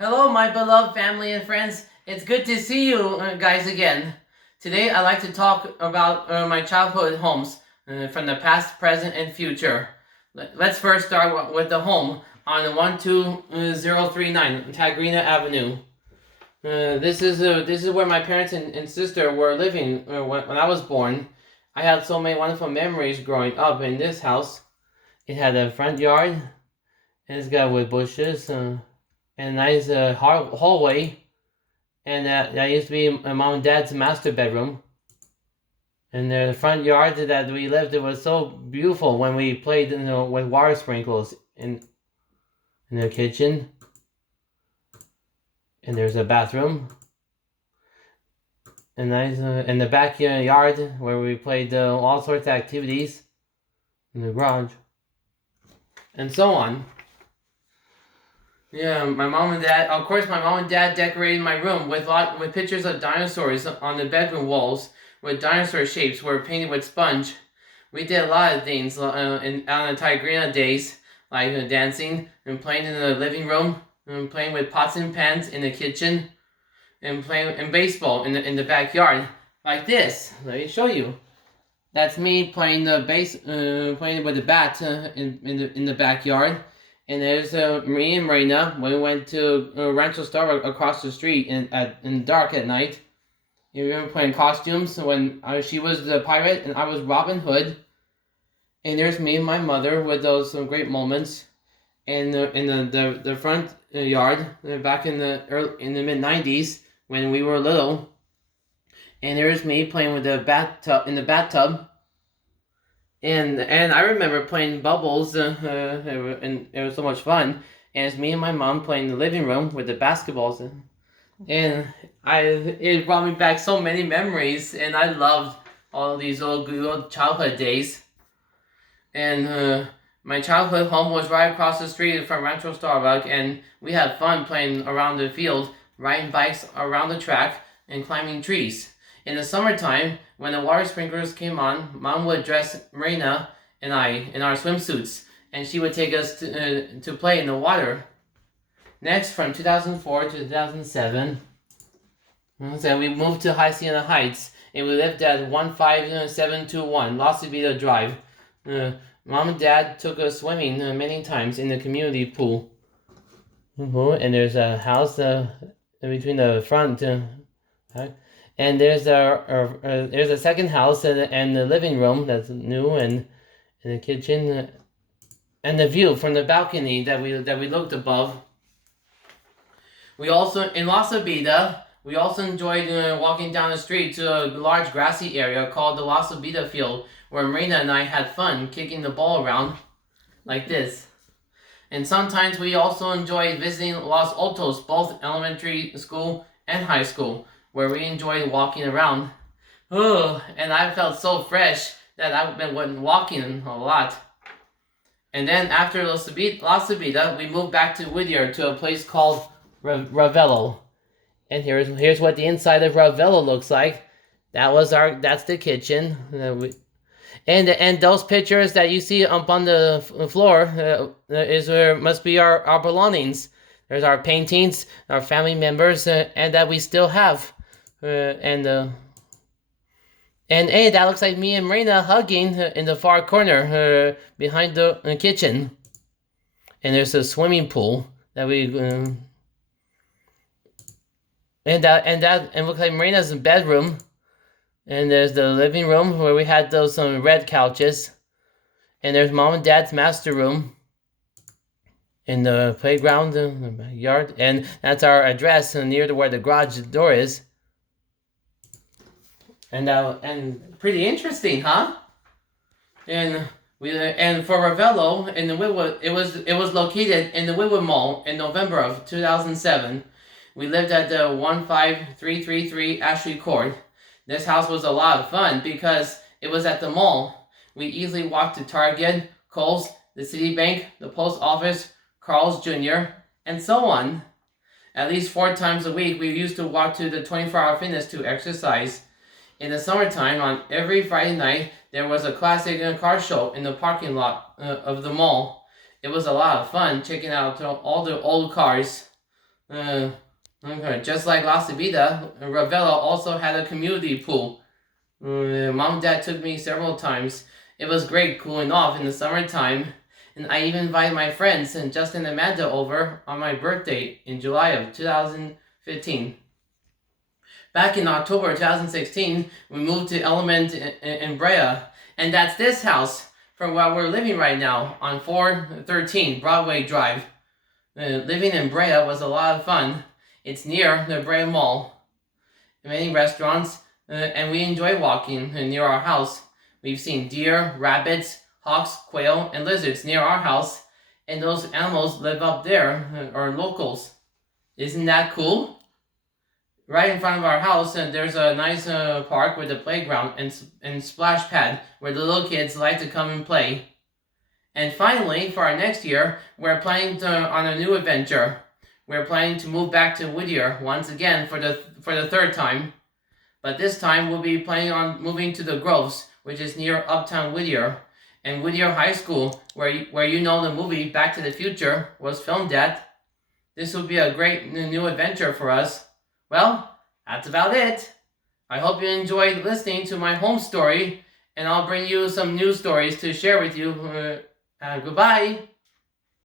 Hello, my beloved family and friends. It's good to see you guys again. Today, I'd like to talk about my childhood homes from the past, present, and future. Let's first start with the home on 12039 Tagrina Avenue. This is where my parents and sister were living when I was born. I had so many wonderful memories growing up in this house. It had a front yard, and it's got wood bushes. And a nice hallway, and that used to be my mom and dad's master bedroom. And the front yard that we lived, it was so beautiful when we played, with water sprinkles in the kitchen. And there's a bathroom, and nice in the backyard where we played all sorts of activities in the garage, and so on. Yeah, my mom and dad. Of course, my mom and dad decorated my room with pictures of dinosaurs on the bedroom walls, with dinosaur shapes were painted with sponge. We did a lot of things on the Tigrina days, like dancing and playing in the living room, and playing with pots and pans in the kitchen, and playing in baseball in the backyard, like this. Let me show you. That's me playing playing with the bat in the backyard. And there's me and Marina when we went to Rancho Star across the street in dark at night. We were playing costumes when she was the pirate and I was Robin Hood. And there's me and my mother with those great moments. And in the front yard back in the mid-90s when we were little. And there's me playing with the bathtub in the bathtub. And I remember playing bubbles, and it was so much fun. And it's me and my mom playing in the living room with the basketballs, and it brought me back so many memories. And I loved all these old childhood days. And my childhood home was right across the street from Rancho Starbuck, and we had fun playing around the field, riding bikes around the track, and climbing trees. In the summertime, when the water sprinklers came on, Mom would dress Marina and I in our swimsuits, and she would take us to play in the water. Next, from 2004 to 2007, so we moved to Hacienda Heights, and we lived at 15721 Los Vida Drive. Mom and Dad took us swimming many times in the community pool. And there's a house in between the front. And there's a second house and the living room that's new, and the kitchen, and the view from the balcony that we looked above. We also in Los Vida, we also enjoyed walking down the street to a large grassy area called the Los Vida Field, where Marina and I had fun kicking the ball around, like this. And sometimes we also enjoyed visiting Los Altos, both elementary school and high school, where we enjoyed walking around. Oh, and I felt so fresh that I've been walking a lot. And then after Los Vida, we moved back to Whittier to a place called Ravello. And here's what the inside of Ravello looks like. That's the kitchen. And those pictures that you see up on the floor must be our belongings. There's our paintings, our family members, and that we still have. And hey, that looks like me and Marina hugging in the far corner behind the kitchen. And there's a swimming pool that we and looks like Marina's bedroom. And there's the living room where we had those red couches. And there's Mom and Dad's master room in the playground, in the backyard. And that's our address near to where the garage door is. And pretty interesting, huh? And for Ravello in the Whitwood, it was located in the Whitwood Mall in November of 2007. We lived at the 15333 Ashley Court. This house was a lot of fun because it was at the mall. We easily walked to Target, Kohl's, the Citibank, the post office, Carl's Jr., and so on. At least 4 times a week, we used to walk to the 24-hour fitness to exercise. In the summertime, on every Friday night, there was a classic car show in the parking lot of the mall. It was a lot of fun checking out all the old cars. Uh, okay. Just like La Vida, Ravello also had a community pool. Mom and Dad took me several times. It was great cooling off in the summertime, and I even invited my friends and Justin and Amanda over on my birthday in July of 2015. Back in October 2016, we moved to Element in Brea, and that's this house from where we're living right now on 413 Broadway Drive. Living in Brea was a lot of fun. It's near the Brea Mall. Many restaurants, and we enjoy walking near our house. We've seen deer, rabbits, hawks, quail, and lizards near our house, and those animals live up there, are locals. Isn't that cool? Right in front of our house, there's a nice park with a playground and splash pad where the little kids like to come and play. And finally, for our next year, we're planning on a new adventure. We're planning to move back to Whittier once again for the third time. But this time we'll be planning on moving to the Groves, which is near Uptown Whittier, and Whittier High School, where you know the movie Back to the Future was filmed at. This will be a great new adventure for us. Well, that's about it. I hope you enjoyed listening to my home story, and I'll bring you some new stories to share with you. Goodbye.